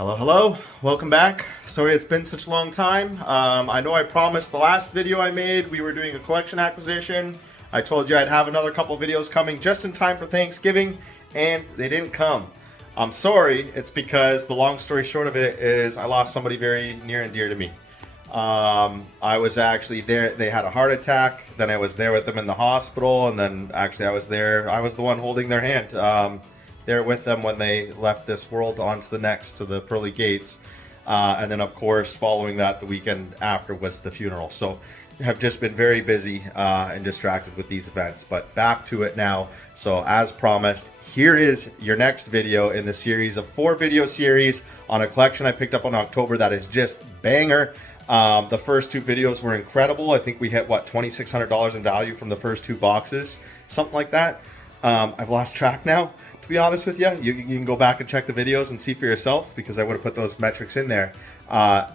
Hello, hello. Welcome back. Sorry it's been such a long time. I know I promised the last video I made we were doing a collection acquisition. I told you I'd have another couple videos coming just in time for Thanksgiving, and they didn't come. I'm sorry. It's because the long story short of it is I lost somebody very near and dear to me. I was actually there. They had a heart attack. Then I was there with them in the hospital, and then actually I was there. I was the one holding their hand. There with them when they left this world onto the next, to the pearly gates. And then of course following that, the weekend after was the funeral. So have just been very busy and distracted with these events, but back to it now. So as promised, here is your next video in the series of 4 video series on a collection I picked up in October that is just banger. The first 2 videos were incredible. I think we hit what, $2,600 in value from the first 2 boxes, something like that. I've lost track now. To be honest with you, you can go back and check the videos and see for yourself, because I would have put those metrics in there.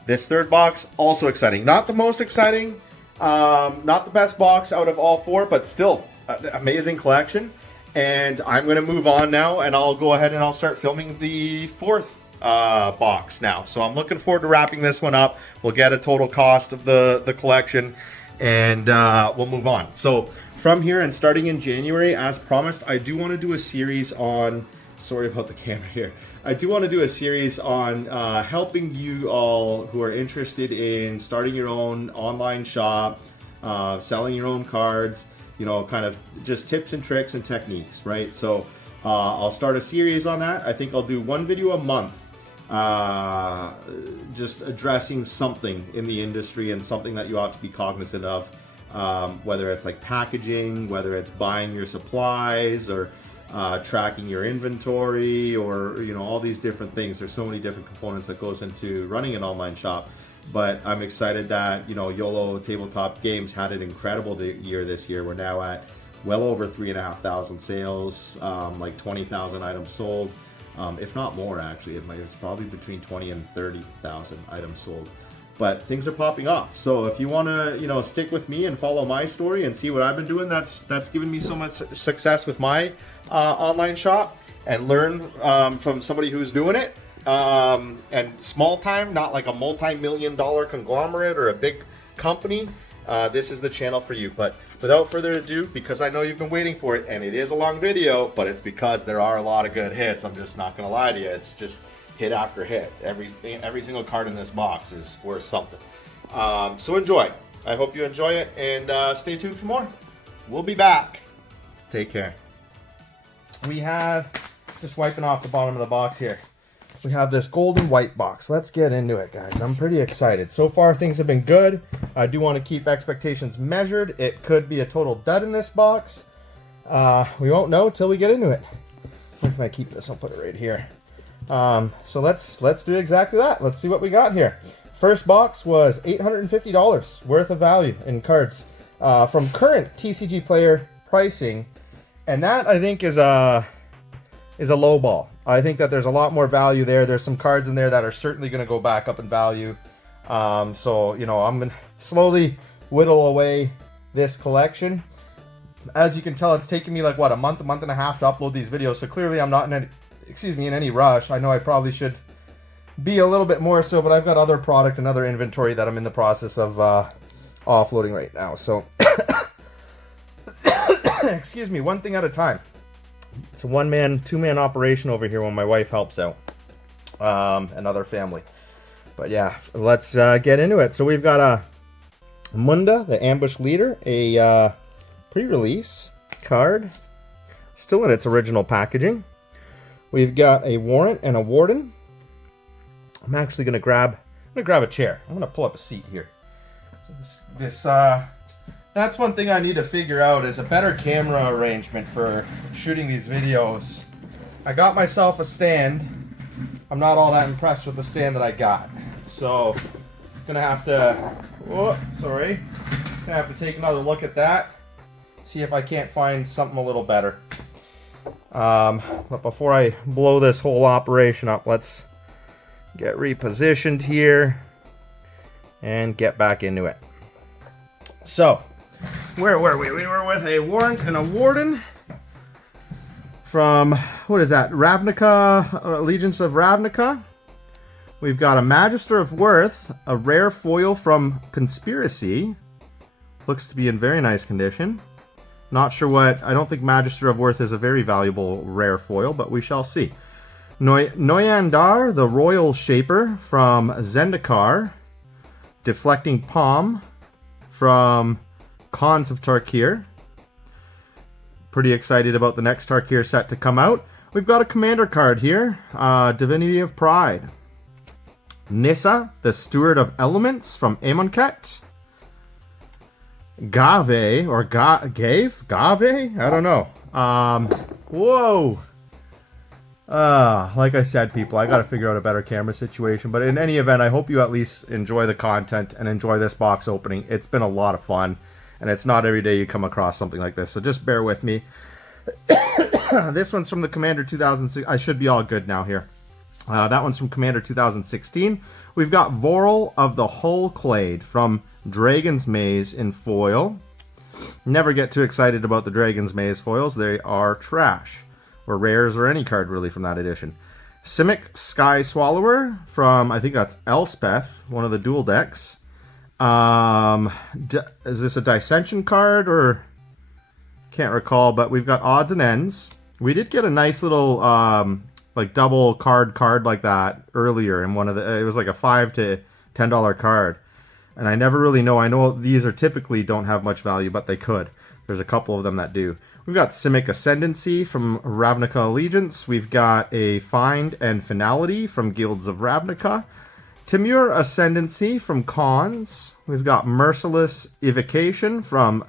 This third box, also exciting. Not the most exciting, not the best box out of all 4, but still amazing collection. And I'm going to move on now, and I'll go ahead and I'll start filming the 4th box now. So I'm looking forward to wrapping this one up. We'll get a total cost of the collection, and we'll move on. So from here and starting in January, as promised, I do want to do a series on, sorry about the camera here. I do want to do a series on helping you all who are interested in starting your own online shop, selling your own cards, you know, kind of just tips and tricks and techniques, right? So I'll start a series on that. I think I'll do 1 video a month, just addressing something in the industry and something that you ought to be cognizant of. Whether it's like packaging, whether it's buying your supplies, or tracking your inventory, or you know, all these different things. There's so many different components that goes into running an online shop. But I'm excited that, you know, YOLO Tabletop Games had an incredible year this year. We're now at well over 3,500 sales, like 20,000 items sold, if not more actually. It's probably between 20 and 30,000 items sold. But things are popping off. So if you want to, you know, stick with me and follow my story and see what I've been doing, that's given me so much success with my online shop, and learn from somebody who's doing it, and small time, not like a multi-million-dollar conglomerate or a big company. This is the channel for you. But without further ado, because I know you've been waiting for it, and it is a long video, but it's because there are a lot of good hits. I'm just not gonna lie to you. It's just hit after hit. Every single card in this box is worth something. So enjoy. I hope you enjoy it, and stay tuned for more. We'll be back. Take care. We have, just wiping off the bottom of the box here, we have this gold and white box. Let's get into it, guys. I'm pretty excited. So far, things have been good. I do want to keep expectations measured. It could be a total dud in this box. We won't know till we get into it. If I keep this, I'll put it right here. So let's do exactly that. Let's see what we got here. First box was $850 worth of value in cards from current TCGplayer pricing, and that I think is a low ball. I think that there's a lot more value there. There's some cards in there that are certainly going to go back up in value. So you know, I'm gonna slowly whittle away this collection. As you can tell, it's taken me like what, a month and a half to upload these videos. So clearly, I'm not in any rush. I know I probably should be a little bit more so, but I've got other product and other inventory that I'm in the process of offloading right now. So, excuse me, one thing at a time. It's a 1-man, 2-man operation over here when my wife helps out, and other family. But yeah, let's get into it. So we've got a Munda, the Ambush Leader, a pre-release card, still in its original packaging. We've got a Warrant and a Warden. I'm actually gonna grab a chair. I'm gonna pull up a seat here. So that's one thing I need to figure out, is a better camera arrangement for shooting these videos. I got myself a stand. I'm not all that impressed with the stand that I got, so gonna have to. Gonna have to take another look at that. See if I can't find something a little better. But before I blow this whole operation up, let's get repositioned here and get back into it. So, where were we? We were with a Warrant and a Warden from, what is that, Ravnica, Allegiance of Ravnica. We've got a Magister of Worth, a rare foil from Conspiracy. Looks to be in very nice condition. Not sure what... I don't think Magister of Worth is a very valuable rare foil, but we shall see. Noyandar, the Royal Shaper from Zendikar. Deflecting Palm from Khans of Tarkir. Pretty excited about the next Tarkir set to come out. We've got a commander card here. Divinity of Pride. Nissa, the Steward of Elements from Amonkhet. Gave, or Gave? I don't know. Whoa! Like I said, people, I gotta figure out a better camera situation. But in any event, I hope you at least enjoy the content and enjoy this box opening. It's been a lot of fun. And it's not every day you come across something like this. So just bear with me. This one's from the Commander 2006. I should be all good now here. That one's from Commander 2016. We've got Vorel of the Hull Clade from Dragon's Maze in foil. Never get too excited about the Dragon's Maze foils. They are trash. Or rares or any card really from that edition. Simic Sky Swallower from, I think that's Elspeth, one of the dual decks. Is this a Dissension card or... Can't recall, but we've got Odds and Ends. We did get a nice little... like double card like that earlier in one of the, it was like a $5 to $10 card. And I never really know. I know these are typically don't have much value, but they could. There's a couple of them that do. We've got Simic Ascendancy from Ravnica Allegiance. We've got a Find and Finality from Guilds of Ravnica. Timur Ascendancy from Khans. We've got Merciless Evocation from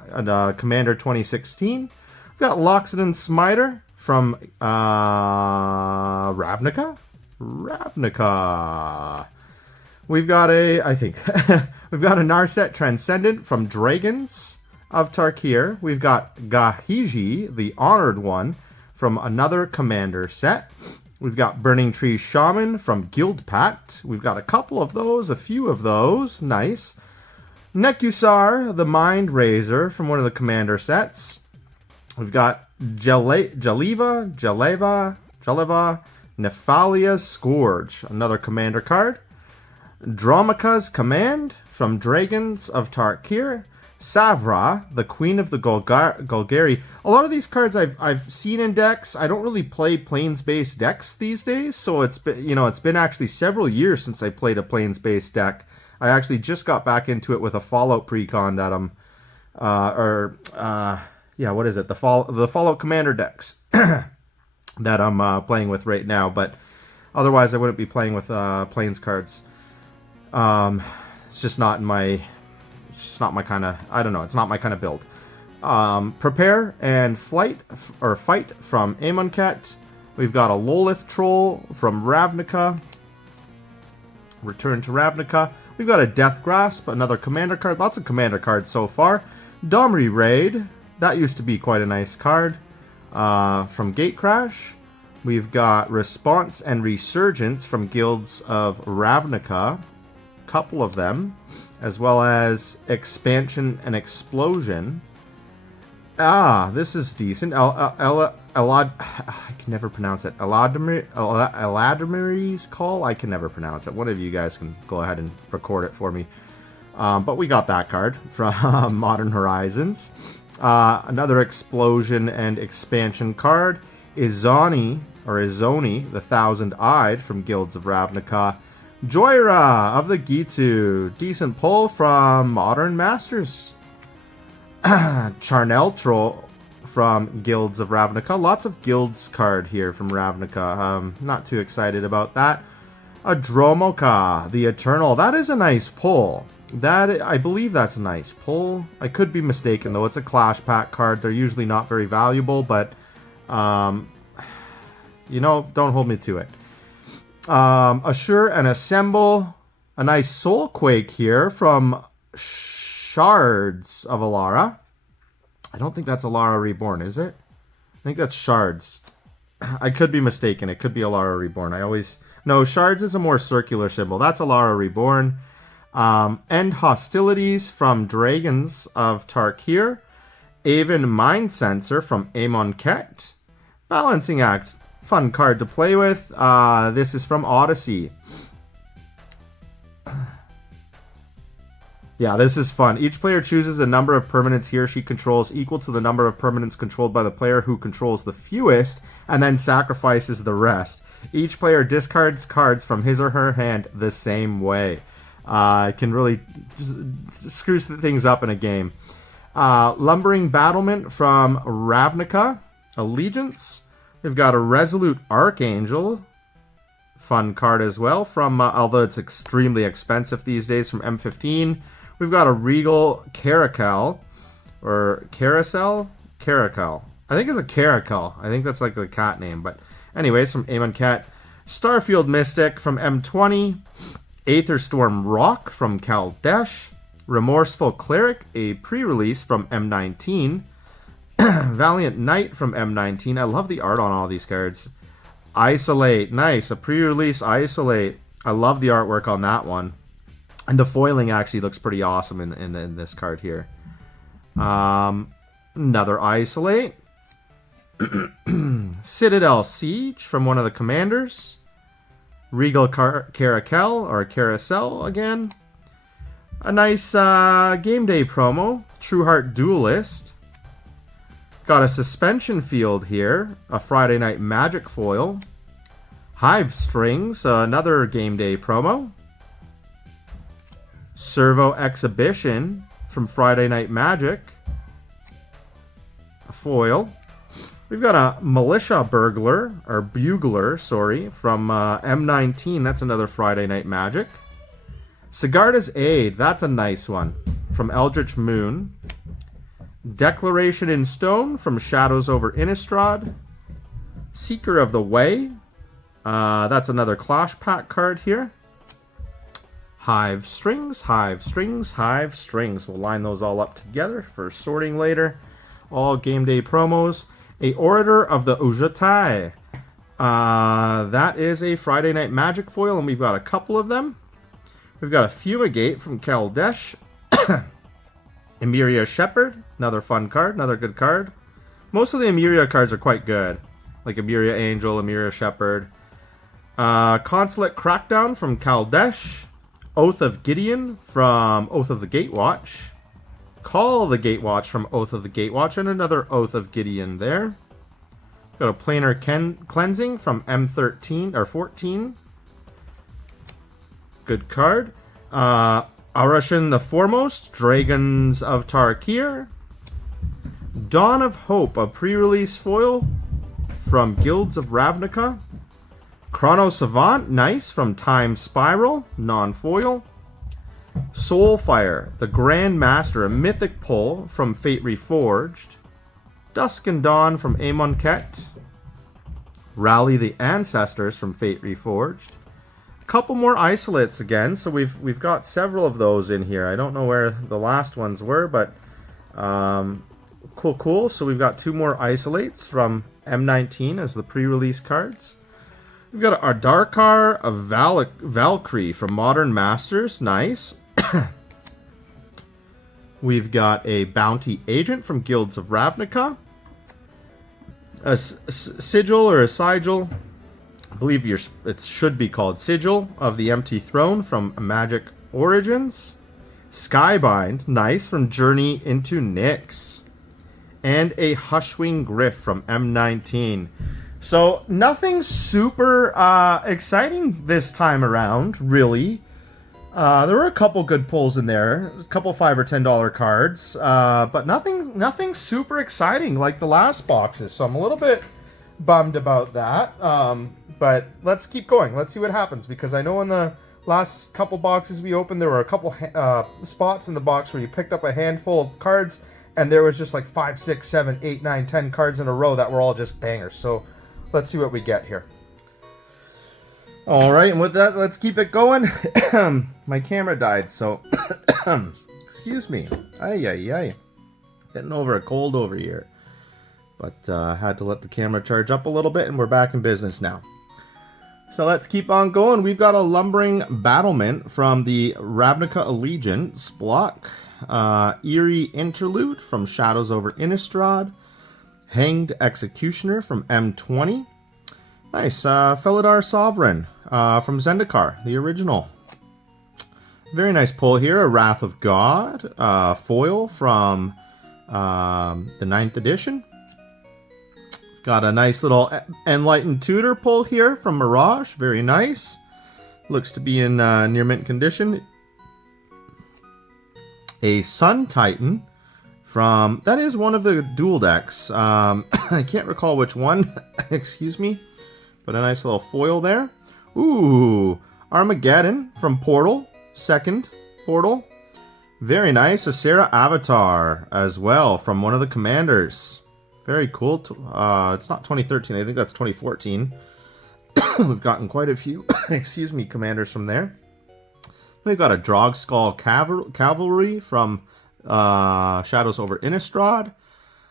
Commander 2016. We've got Loxodon Smiter from Ravnica? Ravnica. We've got a, I think, we've got a Narset Transcendent from Dragons of Tarkir. We've got Gahiji, the Honored One, from another Commander set. We've got Burning Tree Shaman from Guild Pact. We've got a couple of those, a few of those. Nice. Nekusar, the Mind Razor from one of the Commander sets. We've got Jaleva, Nephalia's Scourge, another Commander card. Dromika's Command from Dragons of Tarkir. Savra, the Queen of the Golgari. A lot of these cards I've seen in decks. I don't really play plains-based decks these days, so it's been actually several years since I played a plains-based deck. I actually just got back into it with a Fallout precon that what is it? The Fallout Commander decks that I'm playing with right now. But otherwise, I wouldn't be playing with Plains cards. It's just not my kind of. I don't know. It's not my kind of build. Prepare and Fight from Amonkhet. We've got a Lolith Troll from Ravnica. Return to Ravnica. We've got a Death Grasp, another Commander card. Lots of Commander cards so far. Domri Raid. That used to be quite a nice card. From Gatecrash. We've got Response and Resurgence from Guilds of Ravnica. Couple of them. As well as Expansion and Explosion. This is decent. I can never pronounce it. Eladamiri's Call? I can never pronounce it. One of you guys can go ahead and record it for me. But we got that card from Modern Horizons. Another Explosion and Expansion card. Izoni, the Thousand-Eyed from Guilds of Ravnica. Joyra of the Gitu. Decent pull from Modern Masters. Charnel Troll from Guilds of Ravnica. Lots of Guilds card here from Ravnica. Not too excited about that. A Dromoka, the Eternal. That is a nice pull. I believe that's a nice pull. I could be mistaken, though. It's a Clash Pack card. They're usually not very valuable, but, don't hold me to it. Assure and Assemble. A nice Soulquake here from Shards of Alara. I don't think that's Alara Reborn, is it? I think that's Shards. I could be mistaken. It could be Alara Reborn. No, Shards is a more circular symbol. That's Alara Reborn. End Hostilities from Dragons of Tarkir. Aven Mind Sensor from Amonkhet. Balancing Act. Fun card to play with. This is from Odyssey. Yeah, this is fun. Each player chooses a number of permanents he or she controls equal to the number of permanents controlled by the player who controls the fewest, and then sacrifices the rest. Each player discards cards from his or her hand the same way. It can really screw things up in a game. Lumbering Battlement from Ravnica. Allegiance. We've got a Resolute Archangel. Fun card as well, from although it's extremely expensive these days, from M15. We've got a Regal Caracal, or Carousel? Caracal. I think it's a Caracal. I think that's like the cat name, but anyways, from Amon Cat. Starfield Mystic from M20. Aetherstorm Rock from Kaldesh. Remorseful Cleric, a pre-release from M19. Valiant Knight from M19. I love the art on all these cards. Isolate, nice. A pre-release Isolate. I love the artwork on that one. And the foiling actually looks pretty awesome in this card here. Another Isolate. Citadel Siege from one of the commanders. Regal Caracal, or Carousel again. A nice game day promo. Trueheart Duelist. Got a Suspension Field here. A Friday Night Magic foil. Hive Strings, another game day promo. Servo Exhibition from Friday Night Magic. A foil. We've got a Militia Burglar, or Bugler, sorry, from M19. That's another Friday Night Magic. Sigarda's Aid, that's a nice one, from Eldritch Moon. Declaration in Stone from Shadows over Innistrad. Seeker of the Way. That's another Clash Pack card here. Hive Strings, Hive Strings, Hive Strings. We'll line those all up together for sorting later. All game day promos. A Orator of the Ujatai. That is a Friday Night Magic foil, and we've got a couple of them. We've got a Fumigate from Kaldesh. Emeria Shepherd, another fun card, another good card. Most of the Emeria cards are quite good, like Emeria Angel, Emeria Shepherd. Consulate Crackdown from Kaldesh. Oath of Gideon from Oath of the Gatewatch. Call the Gatewatch from Oath of the Gatewatch, and another Oath of Gideon there. Got a Planar Cleansing from M13 or 14. Good card. Arashin the Foremost, Dragons of Tarkir. Dawn of Hope, a pre-release foil from Guilds of Ravnica. Chrono Savant, nice, from Time Spiral, non-foil. Soulfire, the Grand Master, a mythic pull from Fate Reforged. Dusk and Dawn from Amonkhet. Rally the Ancestors from Fate Reforged. A couple more isolates again, so we've got several of those in here. I don't know where the last ones were, but cool. So we've got two more isolates from M19 as the pre-release cards. We've got a Darkar, a Valkyrie from Modern Masters, nice. We've got a Bounty Agent from Guilds of Ravnica. A Sigil or a Sigil, I believe it should be called Sigil of the Empty Throne from Magic Origins. Skybind, nice, from Journey into Nyx. And a Hushwing Griff from M19. So nothing super exciting this time around, really. There were a couple good pulls in there, a couple $5 or $10 cards, but nothing super exciting like the last boxes. So I'm a little bit bummed about that. But let's keep going. Let's see what happens, because I know in the last couple boxes we opened, there were a couple spots in the box where you picked up a handful of cards, and there was just like 5, 6, 7, 8, 9, 10 cards in a row that were all just bangers. So let's see what we get here. All right, and with that, let's keep it going. My camera died, so excuse me. Ay. Getting over a cold over here. But had to let the camera charge up a little bit, and we're back in business now. So let's keep on going. We've got a Lumbering Battlement from the Ravnica Allegiance block. Eerie Interlude from Shadows over Innistrad. Hanged Executioner from M20. Nice. Felidar Sovereign from Zendikar, the original. Very nice pull here, a Wrath of God foil from the 9th edition. Got a nice little Enlightened Tutor pull here from Mirage, very nice. Looks to be in near mint condition. A Sun Titan from, that is one of the dual decks. I can't recall which one, excuse me, but a nice little foil there. Ooh, Armageddon from Portal, 2nd Portal. Very nice. A Sarah Avatar as well from one of the commanders. Very cool. It's not 2013, I think that's 2014. We've gotten quite a few, excuse me, commanders from there. We've got a Drogskull Cavalry from Shadows over Innistrad.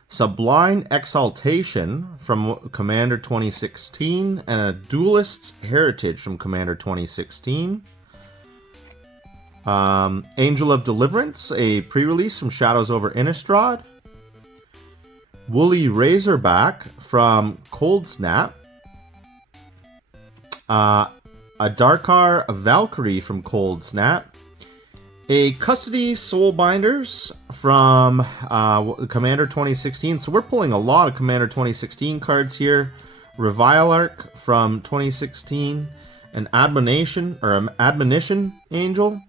Sublime Exaltation from Commander 2016. And a Duelist's Heritage from Commander 2016. Angel of Deliverance, a pre-release from Shadows over Innistrad. Woolly Razorback from Cold Snap. A Darkar Valkyrie from Cold Snap. A Custody Soulbinders from Commander 2016. So we're pulling a lot of Commander 2016 cards here. Revilarch from 2016. An Admonition Angel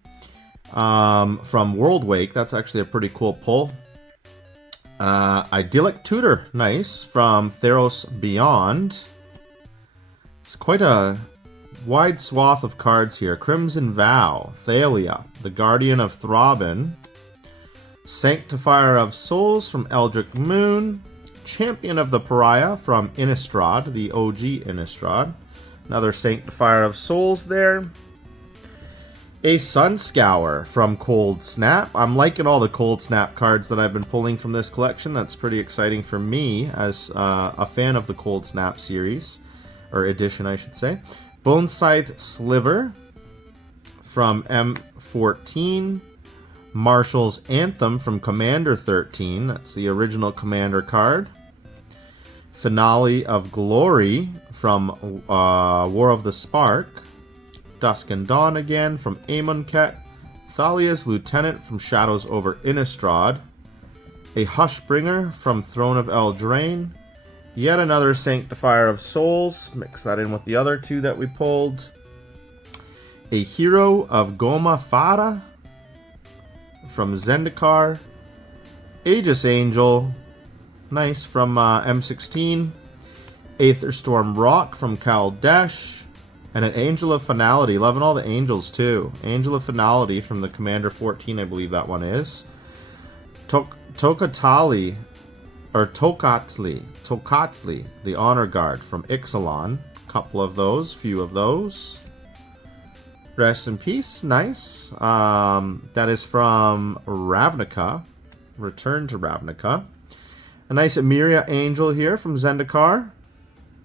from World Wake. That's actually a pretty cool pull. Idyllic Tutor, nice, from Theros Beyond. It's quite a wide swath of cards here. Crimson Vow, Thalia, the Guardian of Throbbin, Sanctifier of Souls from Eldritch Moon, Champion of the Pariah from Innistrad, the OG Innistrad. Another Sanctifier of Souls there. A Sunscour from Cold Snap. I'm liking all the Cold Snap cards that I've been pulling from this collection. That's pretty exciting for me as a fan of the Cold Snap series, or edition I should say. Bone Scythe Sliver from M14. Marshall's Anthem from Commander 13. That's the original Commander card. Finale of Glory from War of the Spark. Dusk and Dawn again from Amonkhet. Thalia's Lieutenant from Shadows over Innistrad. A Hushbringer from Throne of Eldraine. Yet another Sanctifier of Souls. Mix that in with the other two that we pulled. A Hero of Goma Fada from Zendikar. Aegis Angel. Nice, from M16. Aetherstorm Rock from Kaldesh. And an Angel of Finality. Loving all the angels too. Angel of Finality from the Commander 14, I believe that one is. Tokatli, the Honor Guard from Ixalan. Couple of those, few of those. Rest in peace, nice. That is from Ravnica. Return to Ravnica. A nice Emiria Angel here from Zendikar.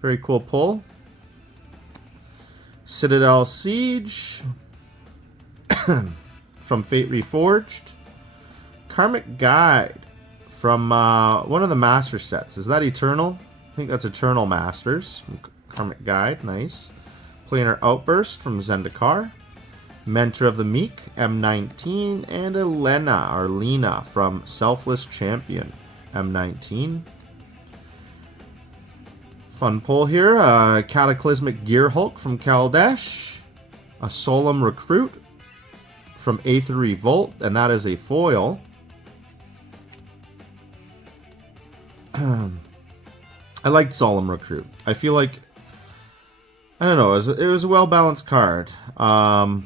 Very cool pull. Citadel Siege from Fate Reforged. Karmic Guide from one of the Master sets. Is that Eternal? I think that's Eternal Masters. Karmic Guide, nice. Planar Outburst from Zendikar. Mentor of the Meek, M19. And a Lena from Selfless Champion, M19. Fun pull here. Cataclysmic Gearhulk from Kaldesh. A Solemn Recruit from Aether Revolt, and that is a foil. I liked Solemn Recruit. I feel like, I don't know, it was a well-balanced card. The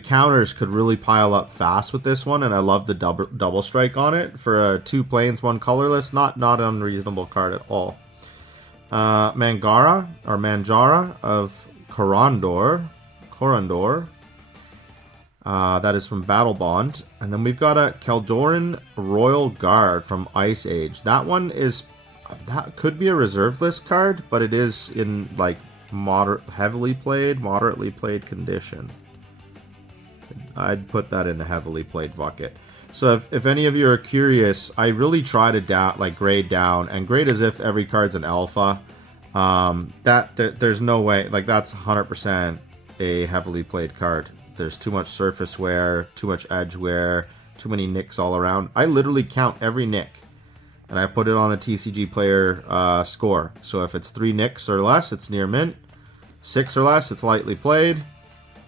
counters could really pile up fast with this one, and I love the double strike on it. For a 2 plains, 1 colorless, not an unreasonable card at all. Manjara of Corondor. That is from Battle Bond. And then we've got a Keldoran Royal Guard from Ice Age. That one is, that could be a reserve list card, but it is in like moderately played condition. I'd put that in the heavily played bucket. So if any of you are curious, I really try to grade down, and grade as if every card's an alpha. There's no way, like, that's 100% a heavily played card. there's too much surface wear, too much edge wear, too many nicks all around. I literally count every nick, and I put it on the TCGplayer score. So if it's 3 nicks or less, it's near mint. 6 or less, it's lightly played.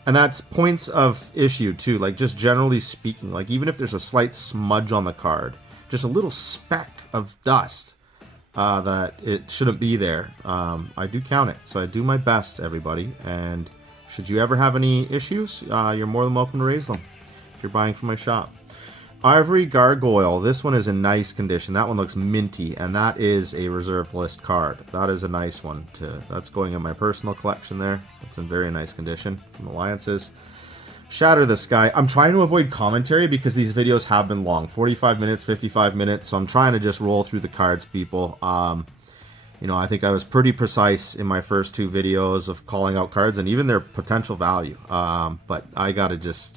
And that's points of issue too, like just generally speaking, like even if there's a slight smudge on the card, just a little speck of dust, that it shouldn't be there. I do count it, so I do my best, everybody. And should you ever have any issues, you're more than welcome to raise them if you're buying from my shop. Ivory Gargoyle, this one is in nice condition. That one looks minty, and that is a reserve list card. That is a nice one. That's going in my personal collection there. It's in very nice condition from Alliances. Shatter the Sky. I'm trying to avoid commentary because these videos have been long. 45 minutes, 55 minutes, so I'm trying to just roll through the cards, people. You know, I think I was pretty precise in my first 2 videos of calling out cards and even their potential value. But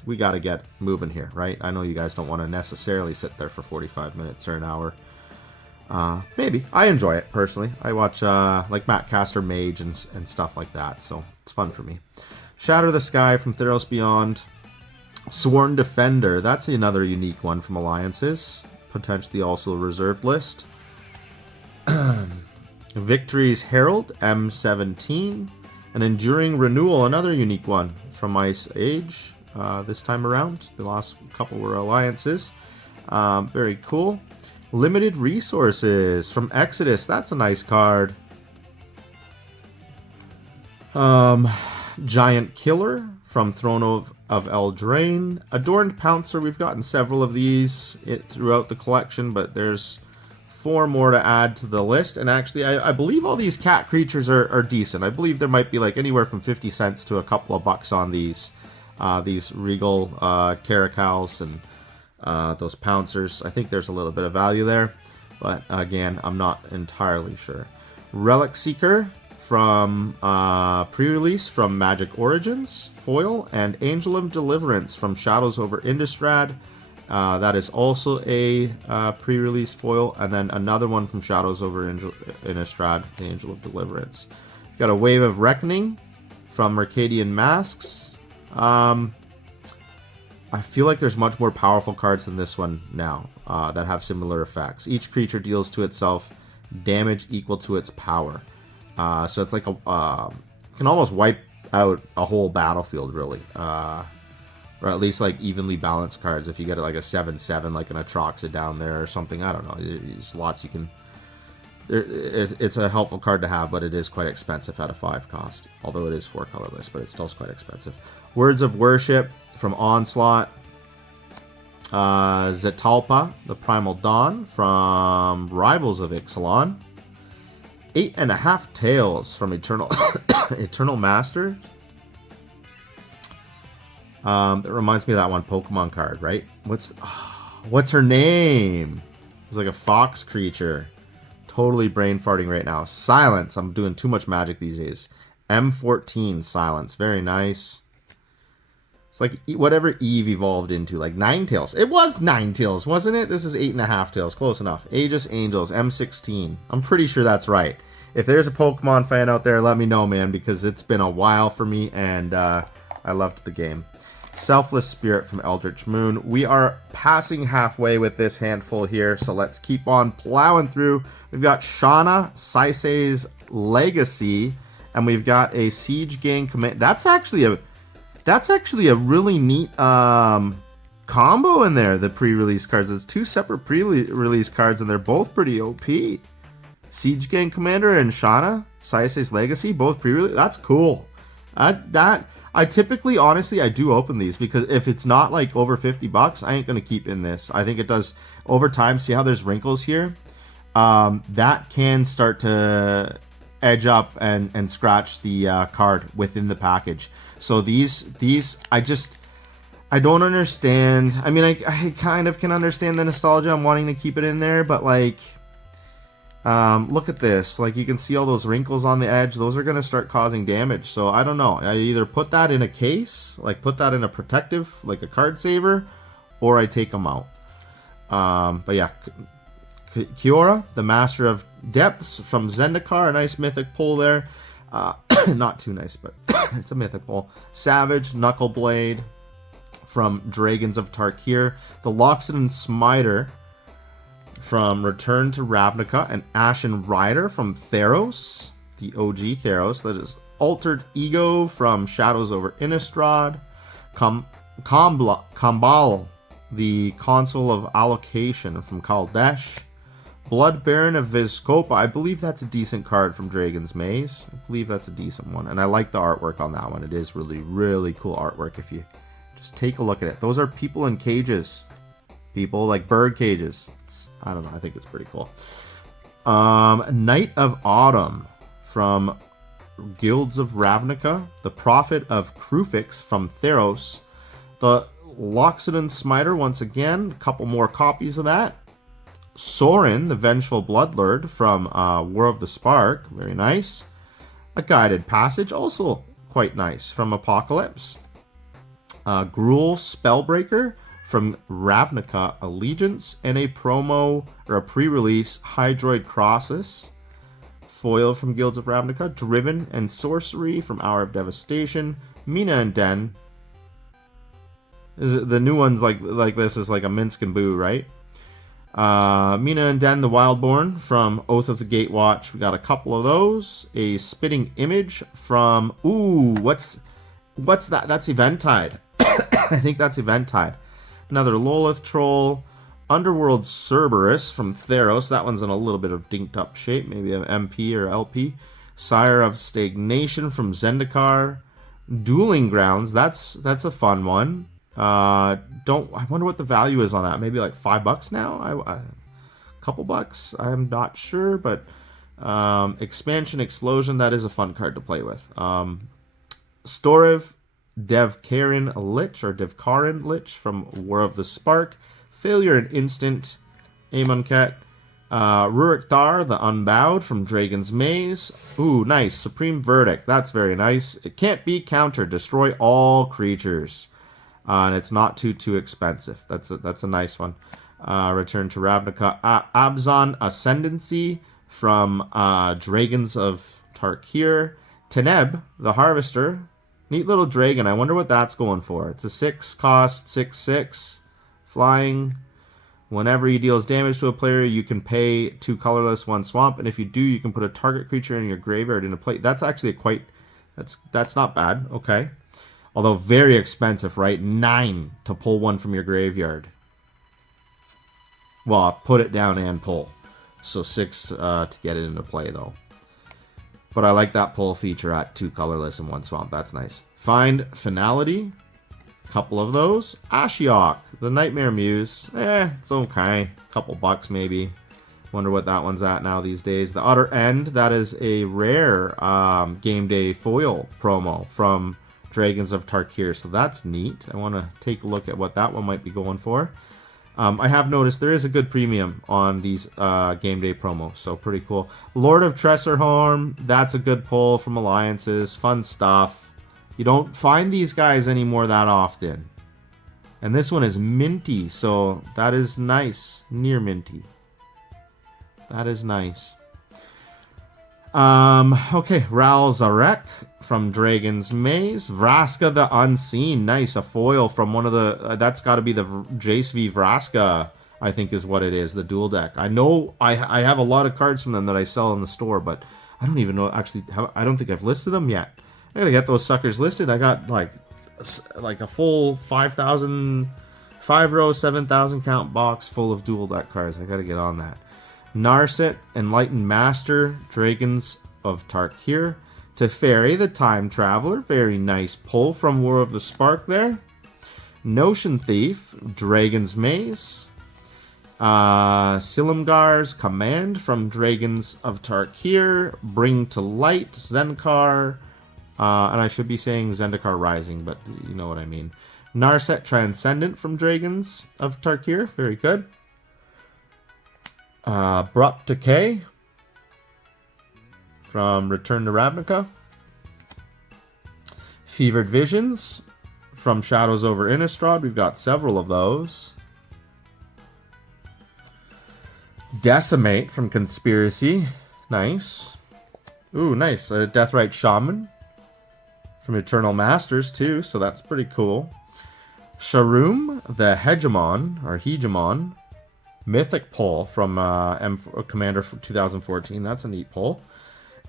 we gotta get moving here, right? I know you guys don't want to necessarily sit there for 45 minutes or an hour. Maybe. I enjoy it, personally. I watch, like Matt Caster Mage and stuff like that, so it's fun for me. Shatter the Sky from Theros Beyond. Sworn Defender. That's another unique one from Alliances. Potentially also a reserved list. Victory's Herald, M17. An Enduring Renewal, another unique one from Ice Age this time around. The last couple were Alliances. Very cool. Limited Resources from Exodus. That's a nice card. Giant Killer from Throne of Eldraine. Adorned Pouncer. We've gotten several of these throughout the collection, but there's 4 more to add to the list. And actually, I believe all these cat creatures are decent. I believe there might be like anywhere from 50 cents to a couple of bucks on these Regal Caracals and those Pouncers. I think there's a little bit of value there, but again, I'm not entirely sure. Relic Seeker from pre-release from Magic Origins foil, and Angel of Deliverance from Shadows over Innistrad. That is also a pre-release foil, and then another one from Shadows over Innistrad, the Angel of Deliverance. Got a Wave of Reckoning from Mercadian Masks. I feel like there's much more powerful cards than this one now that have similar effects. Each creature deals to itself damage equal to its power. So it's like can almost wipe out a whole battlefield, really. Or at least like evenly balanced cards. If you get like a 7/7, like an Atroxa down there or something, I don't know. There's lots you can. It's a helpful card to have, but it is quite expensive at a 5 cost. Although it is 4 colorless, but it's still quite expensive. Words of Worship from Onslaught. Zetalpa, the Primal Dawn from Rivals of Ixalan. 8.5 Tails from Eternal Master. That reminds me of that one Pokemon card, right? What's her name? It's like a fox creature. Totally brain farting right now. Silence. I'm doing too much Magic these days. M14 Silence. Very nice. It's like whatever Eve evolved into, like Ninetales. It was Ninetales, wasn't it? This is 8.5 Tails. Close enough. Aegis Angels, M16. I'm pretty sure that's right. If there's a Pokemon fan out there, let me know, man, because it's been a while for me, and I loved the game. Selfless Spirit from Eldritch Moon. We are passing halfway with this handful here, so let's keep on plowing through. We've got Shauna Saisei's Legacy, and we've got a Siege Gang Command. That's actually a really neat combo in there, the pre-release cards. It's 2 separate pre-release cards, and they're both pretty OP. Siege Gang Commander and Shauna Saisei's Legacy, both pre-release. That's cool. I typically, honestly, I do open these because if it's not like over 50 bucks, I ain't going to keep in this. I think it does over time. See how there's wrinkles here? That can start to edge up and scratch the card within the package. So these I don't understand. I mean, I kind of can understand the nostalgia. I'm wanting to keep it in there, but like, look at this. Like, you can see all those wrinkles on the edge. Those are going to start causing damage. So I don't know. I either put that in a case, like put that in a protective, like a card saver, or I take them out. But yeah, Kiora, the Master of Depths from Zendikar, a nice mythic pull there. Not too nice, but it's a mythic pull. Savage, Knuckleblade, from Dragons of Tarkir, the Loxodon Smiter from Return to Ravnica, and Ashen Rider from Theros, the OG Theros. That is Altered Ego from Shadows over Innistrad, Kambal, the Console of Allocation from Kaldesh, Blood Baron of Vizkopa. I believe that's a decent card from Dragon's Maze. I believe that's a decent one, and I like the artwork on that one. It is really, really cool artwork if you just take a look at it. Those are people in cages. People like bird cages. I don't know, I think it's pretty cool. Knight of Autumn from Guilds of Ravnica, the Prophet of Krufix from Theros, the Loxodon Smiter once again, a couple more copies of that. Sorin, the Vengeful Bloodlord from War of the Spark, very nice. A Guided Passage, also quite nice, from Apocalypse. Gruul Spellbreaker from Ravnica Allegiance, and a promo or a pre-release Hydroid Crossus foil from Guilds of Ravnica. Driven and Sorcery from Hour of Devastation. Mina and Den. Is it, the new ones like this is like a Minsk and Boo, right? Mina and Den, the Wildborn from Oath of the Gatewatch. We got a couple of those. A Spitting Image from what's that? That's Eventide. I think that's Eventide. Another Lolith Troll. Underworld Cerberus from Theros. That one's in a little bit of dinked up shape. Maybe an MP or LP. Sire of Stagnation from Zendikar. Dueling Grounds. That's a fun one. I wonder what the value is on that. Maybe like $5 now? A couple bucks? I'm not sure, but Expansion Explosion, that is a fun card to play with. Storev Devkarin Lich from War of the Spark. Failure and Instant, Amonkhet. Rurik Thar, the Unbowed from Dragon's Maze. Ooh, nice. Supreme Verdict. That's very nice. It can't be countered. Destroy all creatures. And it's not too expensive. That's a nice one. Return to Ravnica. Abzan Ascendancy from Dragons of Tarkir. Teneb, the Harvester. Neat little dragon. I wonder what that's going for. It's a 6 cost, 6/6. Flying. Whenever he deals damage to a player, you can pay 2 colorless, 1 swamp. And if you do, you can put a target creature in your graveyard in a play. That's actually that's not bad. Okay. Although very expensive, right? 9 to pull one from your graveyard. Well, put it down and pull. So 6 to get it into play, though. But I like that pull feature at 2 colorless and 1 swamp. That's nice. Find Finality. Couple of those. Ashiok, the Nightmare Muse. It's okay. Couple bucks maybe. Wonder what that one's at now these days. The Utter End. That is a rare game day foil promo from Dragons of Tarkir. So that's neat. I want to take a look at what that one might be going for. I have noticed there is a good premium on these game day promos, so pretty cool. Lord of Tressorhorn, that's a good pull from Alliances. Fun stuff. You don't find these guys anymore that often. And this one is minty, so that is nice. Near minty. That is nice. Okay, Ral Zarek from Dragon's Maze. Vraska the Unseen. Nice, a foil from one of the... that's got to be the Jace v Vraska, I think is what it is, the dual deck. I know I have a lot of cards from them that I sell in the store, but I don't even know, actually, I don't think I've listed them yet. I gotta get those suckers listed. I got like a full 5,000, 5-row, 7,000 count box full of dual deck cards. I gotta get on that. Narset, Enlightened Master, Dragons of Tarkir. Teferi, the Time Traveler, very nice pull from War of the Spark there. Notion Thief, Dragon's Maze. Silumgar's Command from Dragons of Tarkir. Bring to Light, Zendikar. And I should be saying Zendikar Rising, but you know what I mean. Narset Transcendent from Dragons of Tarkir, very good. Abrupt Decay from Return to Ravnica. Fevered Visions from Shadows over Innistrad. We've got several of those. Decimate from Conspiracy. Nice. Ooh, nice. Deathrite Shaman from Eternal Masters, too, so that's pretty cool. Sharum, the Hegemon, Mythic pull from Commander 2014. That's a neat pull.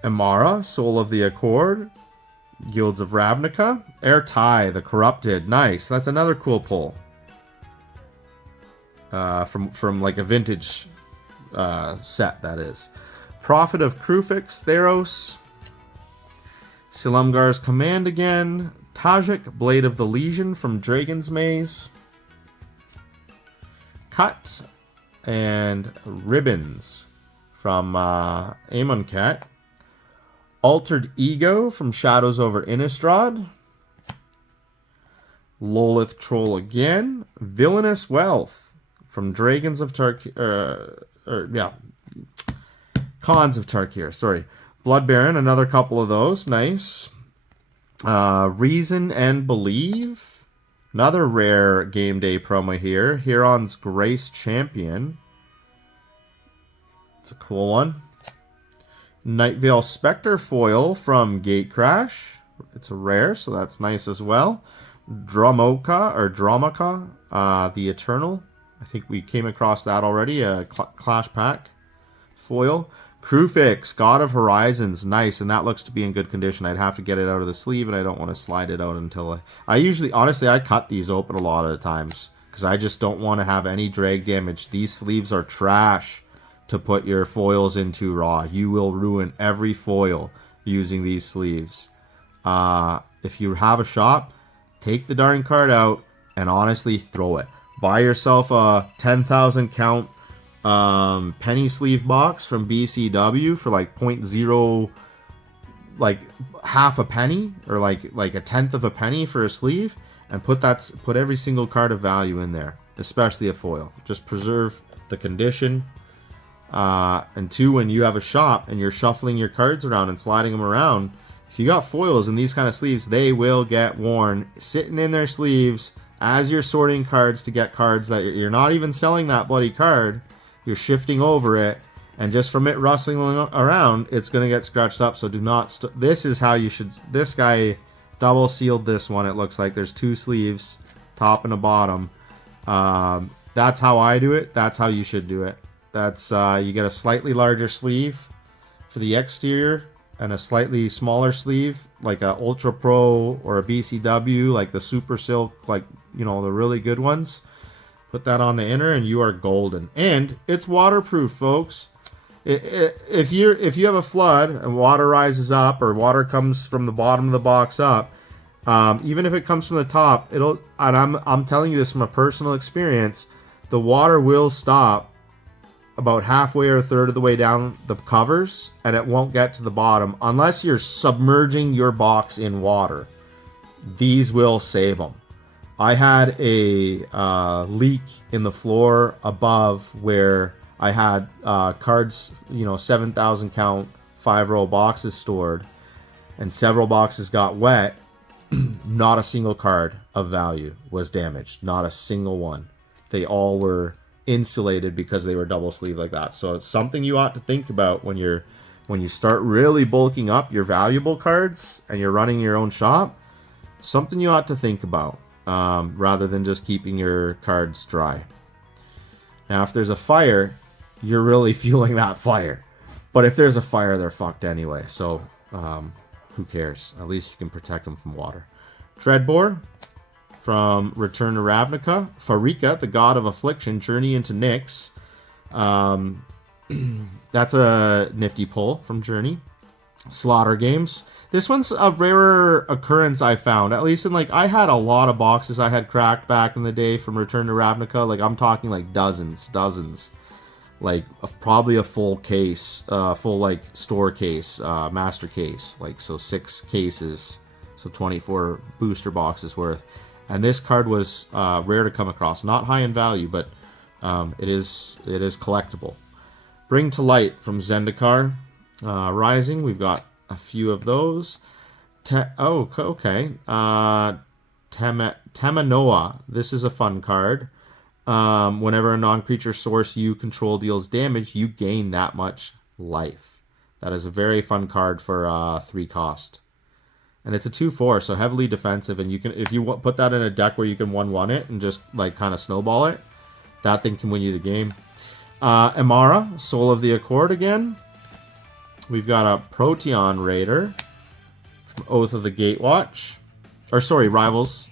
Amara, Soul of the Accord, Guilds of Ravnica, Airtai, the Corrupted. Nice. That's another cool pull. From like a vintage set, that is. Prophet of Krufix, Theros, Silumgar's Command again, Tajik, Blade of the Legion from Dragon's Maze, Cut, and Ribbons from Amonkhet, Altered Ego from Shadows over Innistrad, Lolith Troll again, Villainous Wealth from Dragons of Khans of Tarkir, sorry. Blood Baron, another couple of those, nice. Reason and Believe, another rare game day promo here. Huron's Grace Champion. It's a cool one. Nightvale Spectre foil from Gatecrash. It's a rare, so that's nice as well. Dromoka, the Eternal. I think we came across that already. A Clash Pack foil. Krufix, God of Horizons, nice, and that looks to be in good condition. I'd have to get it out of the sleeve, and I don't want to slide it out until I usually, honestly, I cut these open a lot of the times because I just don't want to have any drag damage. These sleeves are trash to put your foils into raw. You will ruin every foil using these sleeves. If you have a shop, take the darn card out and honestly throw it. Buy yourself a 10,000 count penny sleeve box from BCW for like 0.0, like half a penny or like a tenth of a penny for a sleeve, and put every single card of value in there, especially a foil. Just preserve the condition. And two, when you have a shop and you're shuffling your cards around and sliding them around, if you got foils in these kind of sleeves, they will get worn sitting in their sleeves as you're sorting cards to get cards that you're not even selling that bloody card. You're shifting over it, and just from it rustling around, it's going to get scratched up. So do not... This is how you should... This guy double sealed this one. It looks like there's two sleeves, top and a bottom. That's how I do it. That's how you should do it. That's you get a slightly larger sleeve for the exterior and a slightly smaller sleeve, like a Ultra Pro or a BCW, like the Super Silk, like, you know, the really good ones. Put that on the inner and you are golden. And it's waterproof, folks. If you have a flood and water rises up or water comes from the bottom of the box up, even if it comes from the top, and I'm telling you this from a personal experience, the water will stop about halfway or a third of the way down the covers, and it won't get to the bottom unless you're submerging your box in water. These will save them. I had a leak in the floor above where I had cards, 7,000 count 5-row boxes stored, and several boxes got wet. Not a single card of value was damaged. Not a single one. They all were insulated because they were double sleeved like that. So it's something you ought to think about when you start really bulking up your valuable cards and you're running your own shop. Something you ought to think about. Rather than just keeping your cards dry. Now, if there's a fire, you're really fueling that fire. But if there's a fire, they're fucked anyway. So, who cares? At least you can protect them from water. Treadbore from Return to Ravnica. Farika, the God of Affliction, Journey into Nyx. That's a nifty pull from Journey. Slaughter Games. This one's a rarer occurrence I found. At least in I had a lot of boxes I had cracked back in the day from Return to Ravnica. Like, I'm talking like dozens. Like, probably a full case, full store case, master case. So 6 cases, so 24 booster boxes worth. And this card was rare to come across. Not high in value, but it is collectible. Bring to Light from Zendikar Rising. We've got a few of those. Okay. Tamanoa. This is a fun card. Whenever a non-creature source you control deals damage, you gain that much life. That is a very fun card for 3 cost. And it's a 2/4, so heavily defensive. And you can, if you put that in a deck where you can 1/1 it and just like kind of snowball it, that thing can win you the game. Imara, Soul of the Accord again. We've got a Protean Raider from Oath of the Gatewatch. Or sorry, Rivals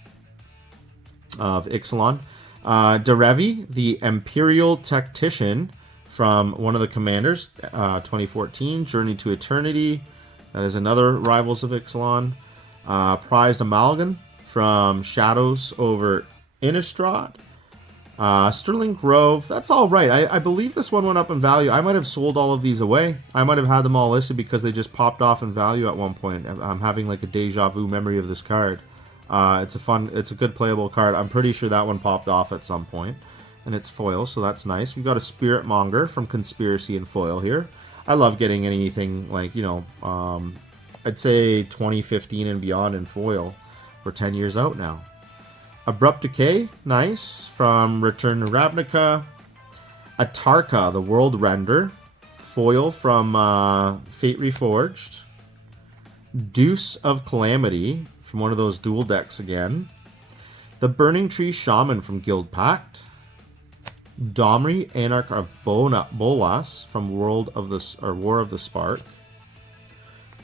of Ixalan. Derevi, the Imperial Tactician from one of the Commanders, 2014. Journey to Eternity. That is another Rivals of Ixalan. Prized Amalgam from Shadows over Innistrad. Sterling Grove, that's all right. I believe this one went up in value. I might have sold all of these away. I might have had them all listed because they just popped off in value at one point. I'm having like a deja vu memory of this card. It's a good playable card. I'm pretty sure that one popped off at some point. And it's foil, so that's nice. We've got a Spirit Monger from Conspiracy and foil here. I love getting anything like, you know, I'd say 2015 and beyond in foil. We're 10 years out now. Abrupt Decay, nice, from Return to Ravnica. Atarka, the World Render, foil from Fate Reforged. Deuce of Calamity, from one of those dual decks again. The Burning Tree Shaman from Guild Pact. Domri, Anarch of Bolas, from War of the Spark.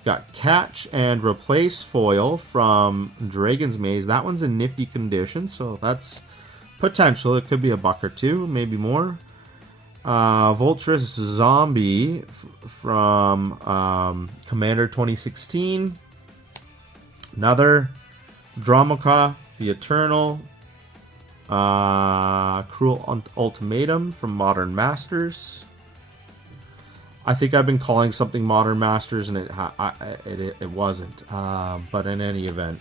Got Catch and Replace foil from Dragon's Maze. That one's in nifty condition, so that's potential. It could be a buck or two, maybe more. Voltress Zombie from Commander 2016. Another Dromoka, the Eternal. Cruel Ultimatum from Modern Masters. I think I've been calling something Modern Masters and it wasn't. But in any event,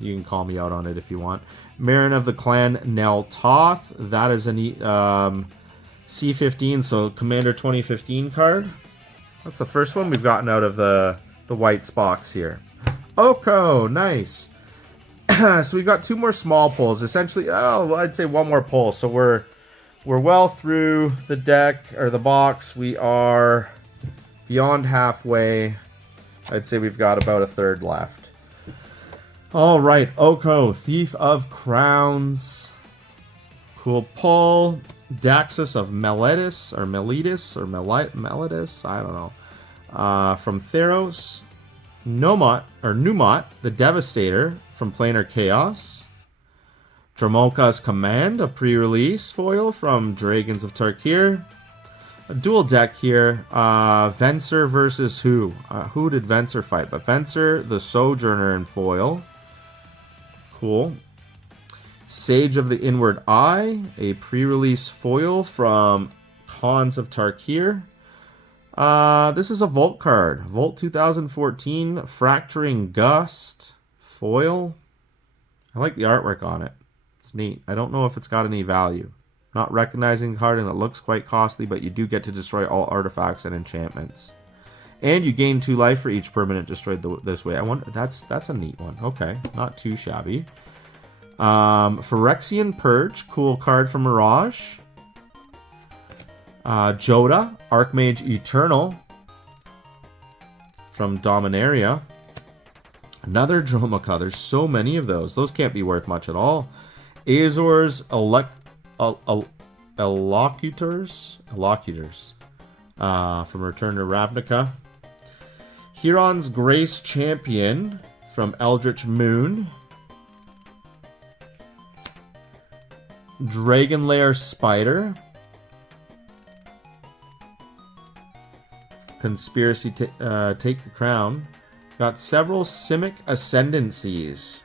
you can call me out on it if you want. Marin of the Clan Nel Toth. That is a neat C15, so Commander 2015 card. That's the first one we've gotten out of the White's box here. Oko, nice. So we've got two more small pulls. Essentially, I'd say one more pull. So we're well through the deck, or the box. We are beyond halfway. I'd say we've got about a third left. All right, Oko, Thief of Crowns. Cool pull. Daxus of Meletis, or Meletis, or Meletis, I don't know. From Theros. Numot, the Devastator, from Planar Chaos. Dromoka's Command, a pre-release foil from Dragons of Tarkir. A dual deck here. Venser versus who? Who did Venser fight? But Venser, the Sojourner in foil. Cool. Sage of the Inward Eye, a pre-release foil from Khans of Tarkir. This is a Volt card. Volt 2014, Fracturing Gust, foil. I like the artwork on it. It's neat. I don't know if it's got any value. Not recognizing the card, and it looks quite costly, but you do get to destroy all artifacts and enchantments. And you gain 2 life for each permanent destroyed this way. I wonder, that's a neat one. Okay, not too shabby. Phyrexian Purge, cool card from Mirage. Joda, Archmage Eternal from Dominaria. Another Dromoka. There's so many of those. Those can't be worth much at all. Azor's Elocutors from Return to Ravnica. Huron's Grace Champion from Eldritch Moon. Dragonlair Spider. Conspiracy Take the Crown. Got several Simic Ascendancies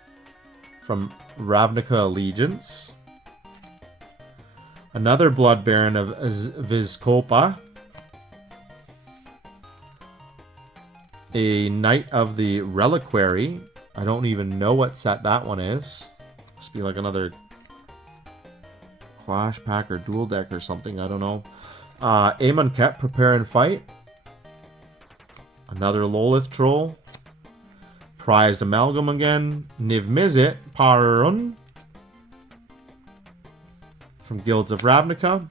from Ravnica Allegiance. Another Blood Baron of Vizkopa. A Knight of the Reliquary. I don't even know what set that one is. Must be like another Clash pack or dual deck or something. I don't know. Amon Kep, Prepare and Fight. Another Lolith Troll. Prized Amalgam again. Niv Mizzet, Parun. From Guilds of Ravnica.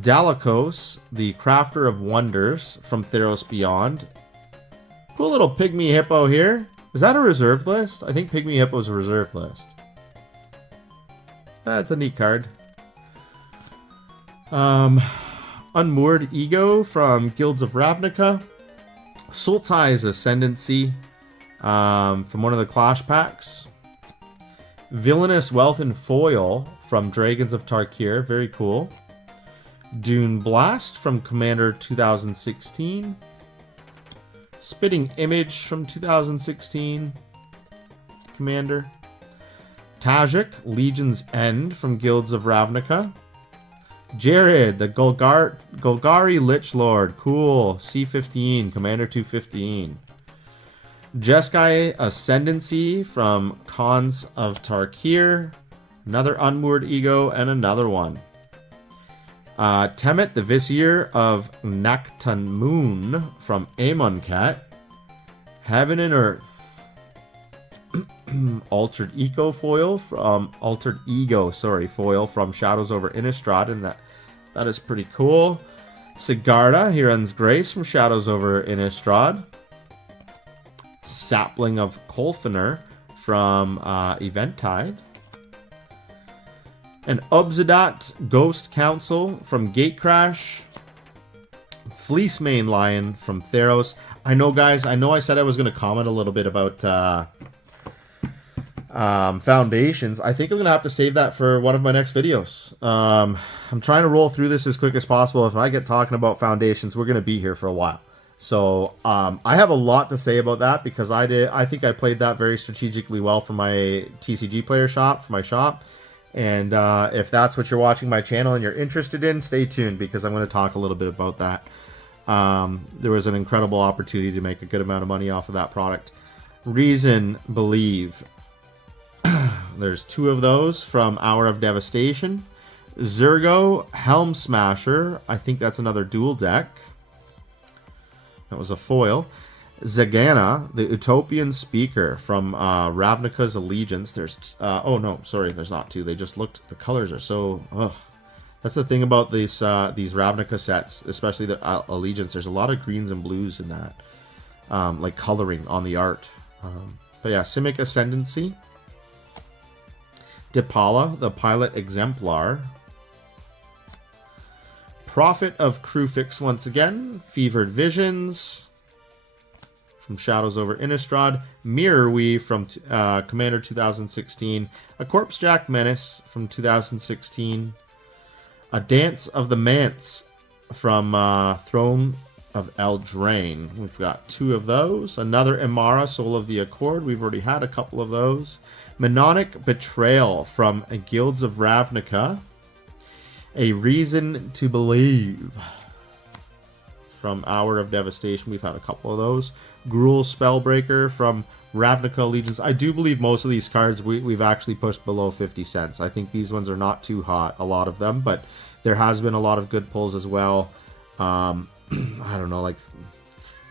Dalakos, the Crafter of Wonders from Theros Beyond. Cool little pygmy hippo here. Is that a reserved list? I think Pygmy Hippo's a reserved list. That's a neat card. Unmoored Ego from Guilds of Ravnica. Sultai's Ascendancy from one of the Clash packs. Villainous Wealth and Foil from Dragons of Tarkir. Very cool. Dune Blast from Commander 2016. Spitting Image from 2016. Commander. Tajik, Legion's End from Guilds of Ravnica. Jared, the Golgari Lich Lord. Cool. C15, Commander 215. Jeskai Ascendancy from Khans of Tarkir. Another Unmoored Ego and another one. Temet, the Vizier of Naktanmun from Amonkhet. Heaven and Earth. Altered Ego foil from foil from Shadows over Innistrad, and that is pretty cool. Sigarda, Huron's Grace from Shadows over Innistrad. Sapling of Kolfener from Eventide. And Ubzadat Ghost Council from Gatecrash. Fleecemane Lion from Theros. I know, guys, I said I was going to comment a little bit about foundations. I think I'm gonna have to save that for one of my next videos. I'm trying to roll through this as quick as possible. If I get talking about foundations, we're gonna be here for a while. So I have a lot to say about that because I think I played that very strategically well for my TCGplayer shop, for my shop. And if that's what you're watching my channel and you're interested in, stay tuned because I'm going to talk a little bit about that. There was an incredible opportunity to make a good amount of money off of that product. Reason Believe. There's 2 of those from Hour of Devastation. Zergo, Helm Smasher. I think that's another dual deck. That was a foil. Zagana, the Utopian Speaker from Ravnica's Allegiance. There's... oh, no, sorry, there's not 2. They just looked... The colors are so... Ugh. That's the thing about these Ravnica sets, especially the Allegiance. There's a lot of greens and blues in that. Like coloring on the art. But yeah, Simic Ascendancy. Dipala, the Pilot Exemplar. Prophet of Krufix once again. Fevered Visions from Shadows over Innistrad. Mirror Weave from Commander 2016. A Corpsejack Menace from 2016. A Dance of the Manse from Throne of Eldraine. We've got 2 of those. Another Imara, Soul of the Accord. We've already had a couple of those. Mnemonic Betrayal from Guilds of Ravnica. A Reason to Believe from Hour of Devastation. We've had a couple of those. Gruul Spellbreaker from Ravnica Allegiance. I do believe most of these cards we've actually pushed below 50 cents. I think these ones are not too hot, a lot of them, but there has been a lot of good pulls as well. I don't know, like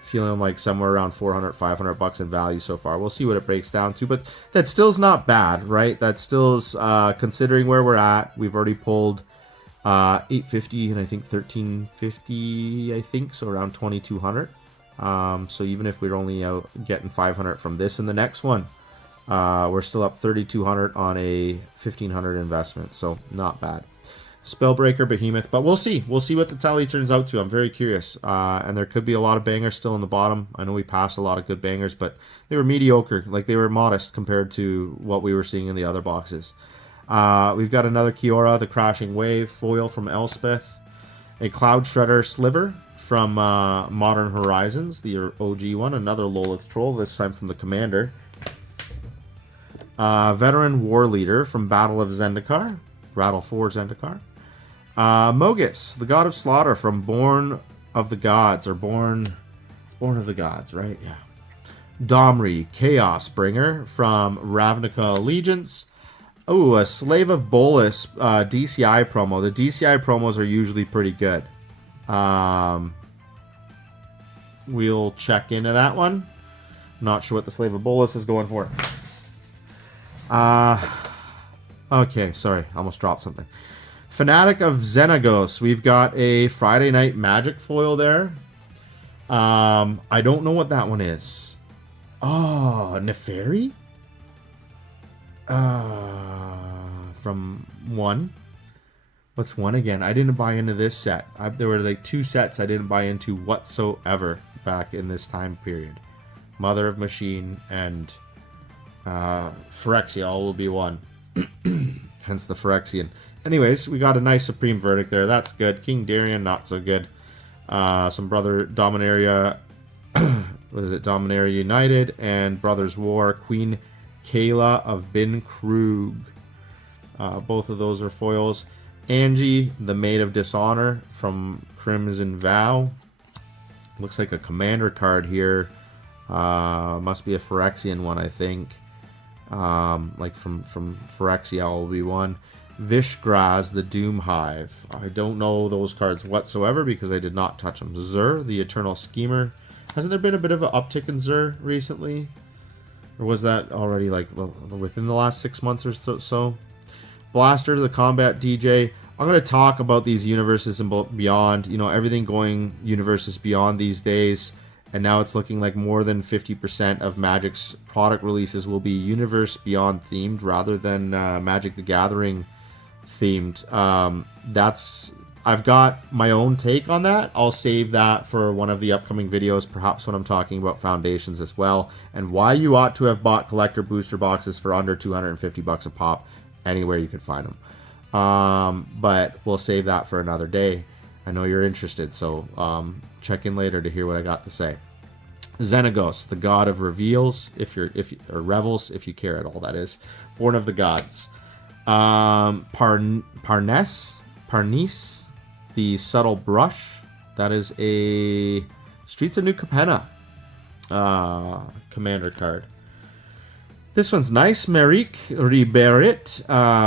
feeling like somewhere around 400, 500 bucks in value so far. We'll see what it breaks down to, but that still's not bad, right? That still's, considering where we're at, we've already pulled 850 and I think 1350, I think, so around 2200. So even if we're only out getting 500 from this and the next one, we're still up 3200 on a 1500 investment, so not bad. Spellbreaker Behemoth, but we'll see what the tally turns out to. I'm very curious, and there could be a lot of bangers still in the bottom. I know we passed a lot of good bangers, but they were mediocre, like they were modest compared to what we were seeing in the other boxes. We've got another Kiora, the Crashing Wave foil from Elspeth, a Cloud Shredder Sliver from Modern Horizons, the OG one, another Lolith Troll, this time from the Commander. Veteran War Leader from Battle of Zendikar, Rattle 4 Zendikar. Mogus, the God of Slaughter from Born of the Gods, or Born of the Gods, right? Yeah. Domri, Chaos Bringer from Ravnica Allegiance. Oh, a Slave of Bolas DCI promo. The DCI promos are usually pretty good. We'll check into that one. Not sure what the Slave of Bolas is going for. Okay, sorry, almost dropped something. Fanatic of Xenagos. We've got a Friday Night Magic foil there. I don't know what that one is. Oh, Neferi? From 1. What's 1 again? I didn't buy into this set. There were like 2 sets I didn't buy into whatsoever back in this time period. Mother of Machine and Phyrexia all will be 1. Hence the Phyrexian. Anyways, we got a nice Supreme Verdict there. That's good. King Darian, not so good. Some Brother Dominaria... what is it? Dominaria United and Brothers War. Queen Kayla of Bin Krug. Both of those are foils. Angie, the Maid of Dishonor from Crimson Vow. Looks like a commander card here. Must be a Phyrexian one, I think. Like from Phyrexia will be one. Vishgraz, the Doom Hive. I don't know those cards whatsoever because I did not touch them. Zur, the Eternal Schemer. Hasn't there been a bit of an uptick in Zur recently? Or was that already like within the last 6 months or so? Blaster, the Combat DJ. I'm going to talk about these universes and beyond. You know, everything going universes beyond these days. And now it's looking like more than 50% of Magic's product releases will be universe beyond themed rather than Magic the Gathering themed. I've got my own take on that. I'll save that for one of the upcoming videos, perhaps when I'm talking about foundations as well, and why you ought to have bought collector booster boxes for under $250 a pop anywhere you could find them. But we'll save that for another day. I know you're interested, so check in later to hear what I got to say. Xenagos, the god of reveals, or revels, if you care at all, that is. Born of the gods. Parnes, the subtle brush. That is a Streets of New Capenna commander card. This one's nice. Merik Riberit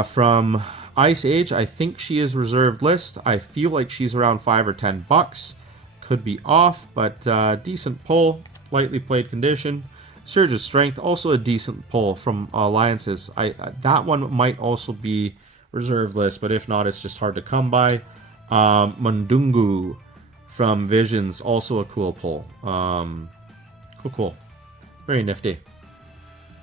from Ice Age. I think she is reserved list. I feel like she's around $5 or $10. Could be off, but decent pull. Lightly played condition. Surge of Strength, also a decent pull from Alliances. That one might also be reserved list, but if not, it's just hard to come by. Mundungu from Visions, also a cool pull. Cool. Very nifty.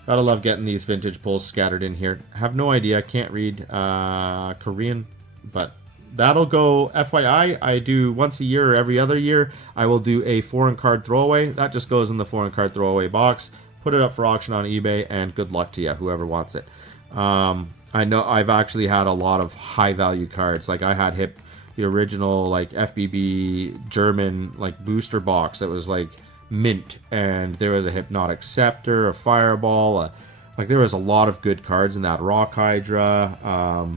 Gotta love getting these vintage pulls scattered in here. Have no idea, can't read Korean, but that'll go. FYI, I do once a year or every other year, I will do a foreign card throwaway. That just goes in the foreign card throwaway box. Put it up for auction on eBay, and good luck to you, whoever wants it. I know I've actually had a lot of high value cards. Like I had the original like FBB German like booster box that was like mint, and there was a Hypnotic Scepter, a Fireball, like there was a lot of good cards in that. Rock Hydra. I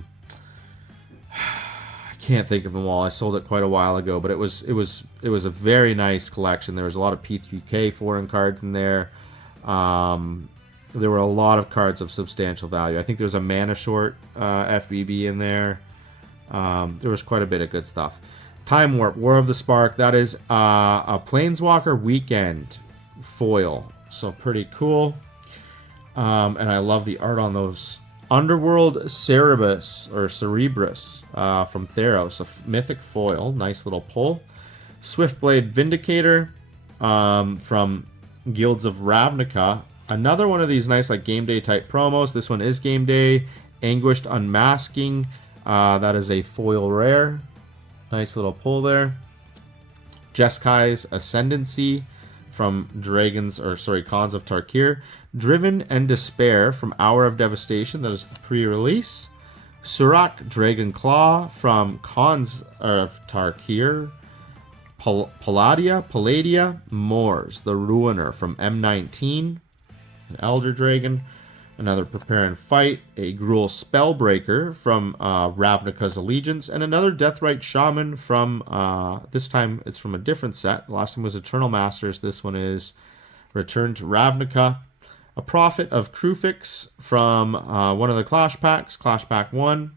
can't think of them all. I sold it quite a while ago, but it was a very nice collection. There was a lot of P3K foreign cards in there. There were a lot of cards of substantial value. I think there's a Mana Short FBB in there. There was quite a bit of good stuff. Time Warp, War of the Spark. That is a Planeswalker Weekend foil. So pretty cool. And I love the art on those. Underworld Cerebrus from Theros, a mythic foil. Nice little pull. Swiftblade Vindicator from Guilds of Ravnica. Another one of these nice like game day type promos. This one is game day. Anguished Unmasking. That is a foil rare. Nice little pull there. Jeskai's Ascendancy from Khans of Tarkir. Driven and Despair from Hour of Devastation. That is the pre-release. Surak Dragon Claw from Khans of Tarkir. Palladia Moors, the Ruiner from M19. An Elder Dragon. Another Prepare and Fight. A Gruul Spellbreaker from Ravnica's Allegiance. And another Deathrite Shaman from, this time it's from a different set. The last one was Eternal Masters. This one is Return to Ravnica. A Prophet of Krufix from one of the Clash Packs, Clash Pack 1.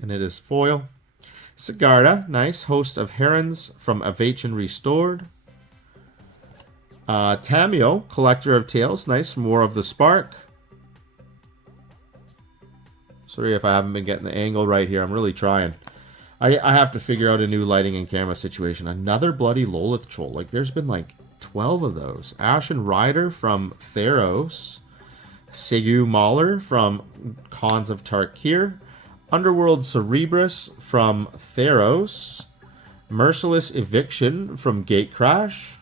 And it is foil. Sigarda, nice. Host of Herons from Avachin Restored. Tamio, Collector of Tales, nice. From War of the Spark. Sorry if I haven't been getting the angle right here. I'm really trying. I have to figure out a new lighting and camera situation. Another bloody Lolith Troll. Like, there's been like 12 of those. Ashen Rider from Theros. Segu Mauler from Khans of Tarkir. Underworld Cerebrus from Theros. Merciless Eviction from Gatecrash.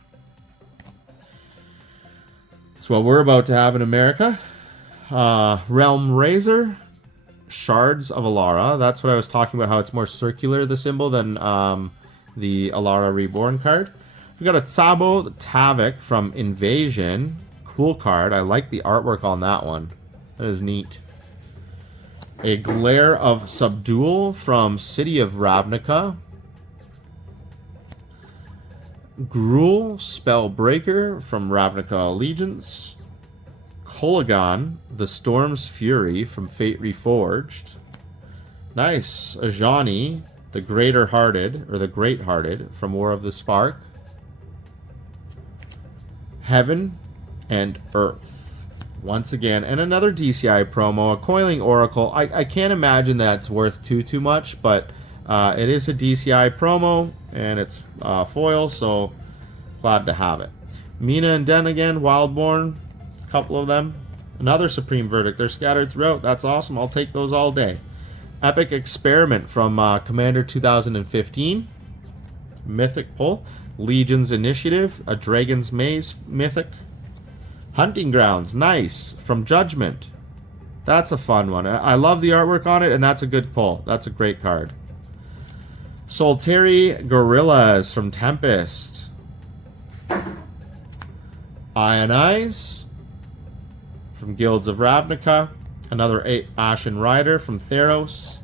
That's what we're about to have in America. Realm Razor. Shards of Alara. That's what I was talking about, how it's more circular, the symbol, than the Alara Reborn card. We got a Tsabo Tavik from Invasion. Cool card. I like the artwork on that one. That is neat. A Glare of Subdual from City of Ravnica. Gruul Spellbreaker from Ravnica Allegiance. Kolagan, the Storm's Fury from Fate Reforged. Nice. Ajani, the Greater-Hearted, or the Great-Hearted from War of the Spark. Heaven and Earth. Once again, and another DCI promo, a Coiling Oracle. I can't imagine that's worth too much, but it is a DCI promo, and it's foil, so glad to have it. Mina and Den again, Wildborn. Couple of them. Another Supreme Verdict. They're scattered throughout. That's awesome. I'll take those all day. Epic Experiment from Commander 2015. Mythic pull. Legion's Initiative. A Dragon's Maze Mythic. Hunting Grounds. Nice. From Judgment. That's a fun one. I love the artwork on it, and that's a good pull. That's a great card. Solteri Gorillas from Tempest. Ionize from Guilds of Ravnica. Another Ashen Rider from Theros.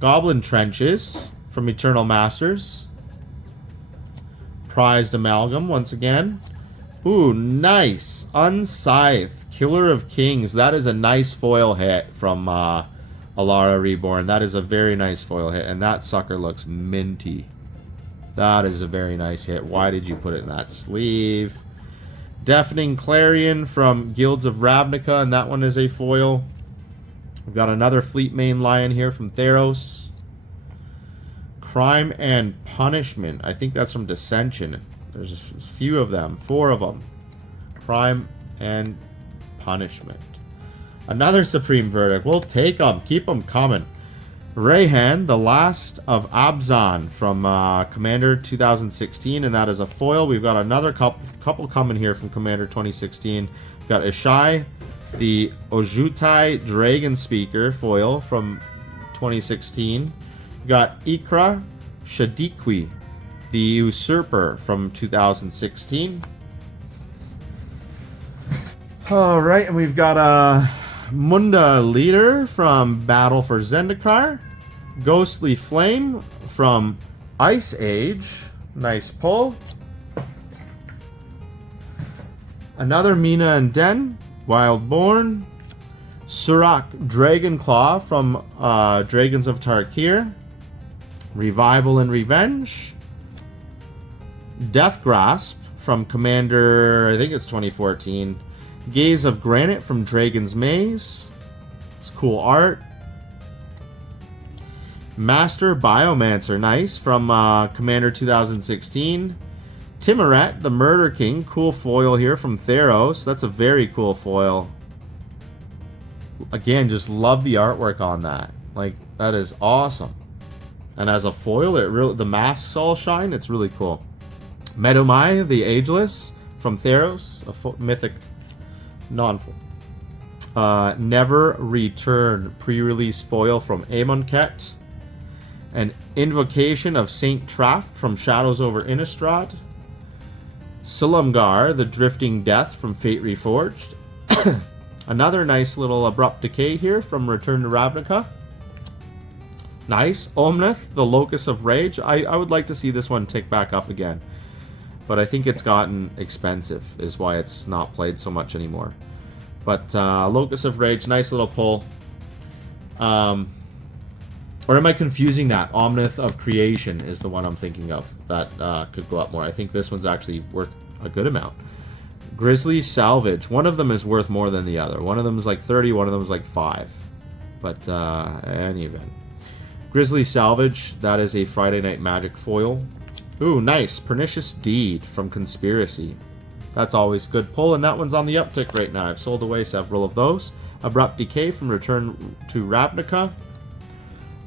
Goblin Trenches from Eternal Masters. Prized Amalgam once again. Ooh, nice. Unscythe. Killer of Kings. That is a nice foil hit from Alara Reborn. That is a very nice foil hit. And that sucker looks minty. That is a very nice hit. Why did you put it in that sleeve? Deafening Clarion from Guilds of Ravnica, and that one is a foil. We've got another Fleet Main Lion here from Theros. Crime and Punishment. I think that's from Dissension. There's a few of them. 4 of them. Crime and Punishment. Another Supreme Verdict. We'll take them. Keep them coming. Rayhan, the Last of Abzan from Commander 2016, and that is a foil. We've got another couple coming here from Commander 2016. We've got Ishai, the Ojutai Dragon Speaker foil from 2016. We've got Ikra Shadikwi, the Usurper from 2016. Alright, and we've got Munda Leader from Battle for Zendikar. Ghostly Flame from Ice Age. Nice pull. Another Mina and Den. Wildborn. Surak Dragonclaw from Dragons of Tarkir. Revival and Revenge. Death Grasp from Commander, I think it's 2014. Gaze of Granite from Dragon's Maze. It's cool art. Master Biomancer, nice, from Commander 2016. Timoret, the Murder King, cool foil here from Theros. That's a very cool foil. Again, just love the artwork on that. Like, that is awesome. And as a foil, the masks all shine. It's really cool. Medumai, the Ageless, from Theros, a mythic non-foil. Never Return, pre-release foil from Amonkhet. An Invocation of Saint Traft from Shadows over Innistrad. Silumgar, the Drifting Death from Fate Reforged. Another nice little Abrupt Decay here from Return to Ravnica. Nice. Omnath, the Locus of Rage. I would like to see this one tick back up again. But I think it's gotten expensive, is why it's not played so much anymore. But Locus of Rage, nice little pull. Or am I confusing that? Omnath of Creation is the one I'm thinking of. That could go up more. I think this one's actually worth a good amount. Grizzly Salvage. One of them is worth more than the other. One of them is like 30, one of them is like 5. But any event. Grizzly Salvage, that is a Friday Night Magic foil. Ooh, nice. Pernicious Deed from Conspiracy. that's always good pull, and that one's on the uptick right now. I've sold away several of those. Abrupt Decay from Return to Ravnica.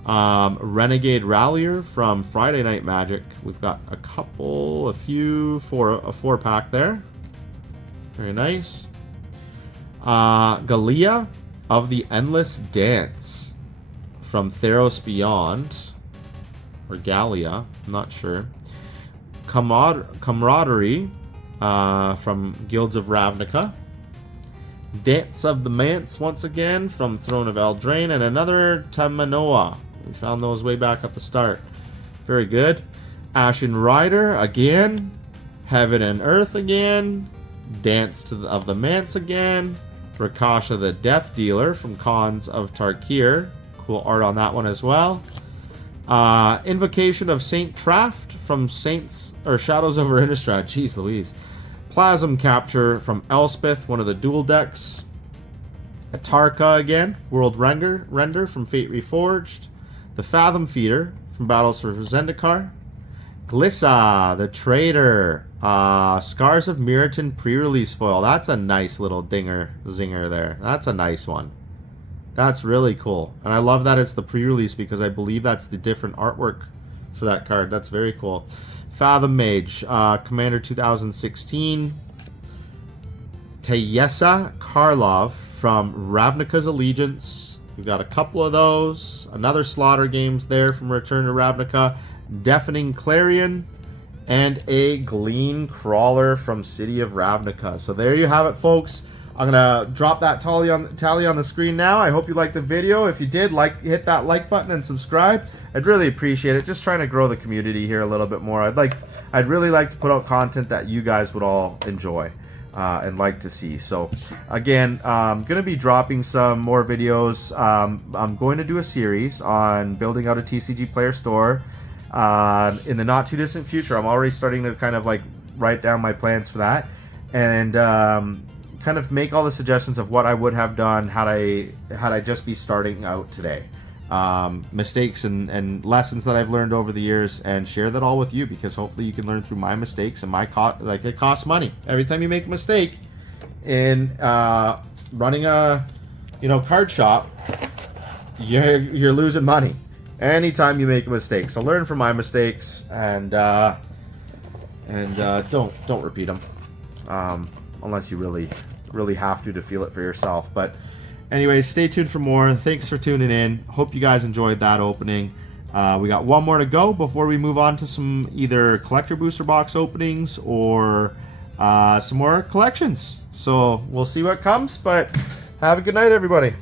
Renegade Rallier from Friday Night Magic. We've got a four-pack there. Very nice. Galia of the Endless Dance from Theros Beyond. Or Galia, I'm not sure. Camaraderie from Guilds of Ravnica. Dance of the Manse once again from Throne of Eldraine. And another Tamanoa. We found those way back at the start. Very good. Ashen Rider again. Heaven and Earth again. Dance of the Manse again. Rakasha the Death Dealer from Khans of Tarkir. Cool art on that one as well. Invocation of Saint Traft from Shadows over Innistrad. Jeez Louise. Plasm Capture from Elspeth, one of the dual decks. Atarka again. World Render from Fate Reforged. The Fathom Feeder from Battles for Zendikar. Glissa, the Trader. Scars of Miriton pre-release foil. That's a nice little zinger there. That's a nice one. That's really cool. And I love that it's the pre-release because I believe that's the different artwork for that card. That's very cool. Fathom Mage, Commander 2016. Tayessa Karlov from Ravnica's Allegiance. We've got a couple of those. Another Slaughter Games there from Return to Ravnica. Deafening Clarion. And a Glean Crawler from City of Ravnica. So there you have it, folks. I'm going to drop that tally on the screen now. I hope you liked the video. If you did, hit that like button and subscribe. I'd really appreciate it. Just trying to grow the community here a little bit more. I'd really like to put out content that you guys would all enjoy and like to see. So again, I'm going to be dropping some more videos. I'm going to do a series on building out a TCGplayer store in the not too distant future. I'm already starting to kind of write down my plans for that, and kind of make all the suggestions of what I would have done had I just be starting out today. Mistakes and lessons that I've learned over the years, and share that all with you, because hopefully you can learn through my mistakes and it costs money. Every time you make a mistake in running a card shop, you're losing money. Anytime you make a mistake, so learn from my mistakes and don't repeat them unless you really have to feel it for yourself. But anyways, stay tuned for more. Thanks for tuning in. Hope you guys enjoyed that opening. We got one more to go before we move on to some either collector booster box openings or some more collections. So we'll see what comes, but have a good night, everybody.